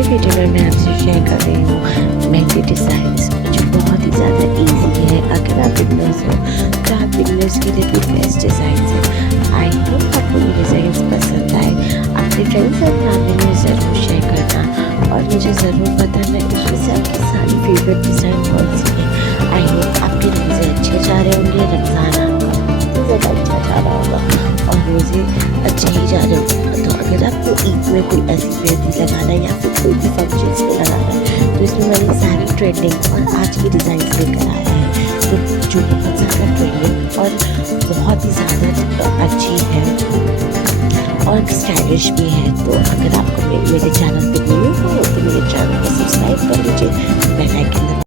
की वीडियो में मैं आपसे शेयर कर रही हूँ मेहंदी डिज़ाइंस, जो बहुत ही ज़्यादा इजी है। अगर आप बिगनर्स हो तो आप बिगनर्स के लिए भी बेस्ट डिज़ाइन है। आई होप आपको ये डिज़ाइंस पसंद आए। अपने फ्रेंड्स और फैमिली में ज़रूर शेयर करना और मुझे ज़रूर बताना इसमें से आपकी सारी फेवरेट डिज़ाइन कौन सी है। आई होप आपके रोज़े अच्छे जा रहे होंगे, रमज़ान आपका बहुत ज़्यादा अच्छा जा रहा होगा और रोज़े अच्छे ही जा रहे होंगे। तो अगर आपको ईद में कोई ऐसी मेहंदी लगाना है या फिर कोई भी फंक्शंस में लगाना है तो इसमें मैंने सारी ट्रेंडिंग और आज की डिज़ाइन लेकर आया है, तो जो बहुत ज़्यादा ट्रेंडिंग और बहुत ही ज़्यादा अच्छी है और स्टाइलिश भी है। तो अगर आपको मेरे चैनल पे न्यू हो तो मेरे चैनल को सब्सक्राइब कर लीजिए, बेल आइकन